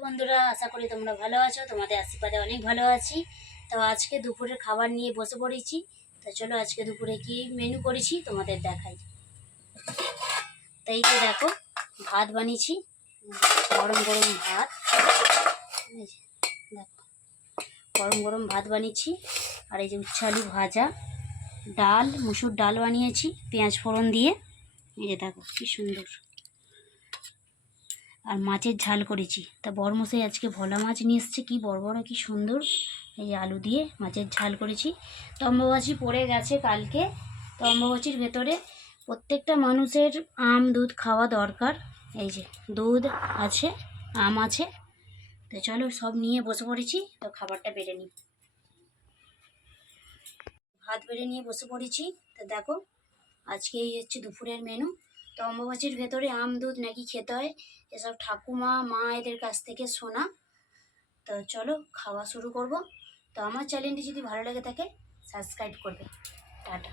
বন্ধুরা, আশা করি তোমরা ভালো আছো। তোমাদের আশীর্বাদে অনেক ভালো আছি। তো আজকে দুপুরের খাবার নিয়ে বসে পড়েছি। তো চলো আজকে দুপুরে কি মেনু করেছি তোমাদের দেখাই। তাই যে দেখো, ভাত বানিয়েছি, গরম গরম ভাত। এই যে দেখো, গরম গরম ভাত বানিয়েছি। আর এই যে উচ্ছে আলু ভাজা, ডাল, মুসুর ডাল বানিয়েছি পেঁয়াজ ফোড়ন দিয়ে। এই যে দেখো কি সুন্দর। আর মাছের ঝাল করেছি। তা বড়মশাই আজকে ভোলা মাছ নিয়ে এসছে, কি বড় বড় কি সুন্দর। এই যে আলু দিয়ে মাছের ঝাল করেছি। তো অম্বুবাচী পড়ে গেছে কালকে। তো অম্বুবাচীর ভেতরে প্রত্যেকটা মানুষের আম দুধ খাওয়া দরকার। এই যে দুধ আছে, আম আছে। তো চলো সব নিয়ে বসে পড়েছি। তো খাবারটা বেড়ে নিই। ভাত বেড়ে নিয়ে বসে পড়েছি। তো দেখো আজকে এই হচ্ছে দুপুরের মেনু। তো অম্বুবাচীর ভেতরে আম দুধ নাকি খেতে হয়, এসব ঠাকুমা মা এদের কাছ থেকে শোনা। তো চলো খাওয়া শুরু করব। তো আমার চ্যানেলটি যদি ভালো লেগে থাকে সাবস্ক্রাইব করবে। টাটা।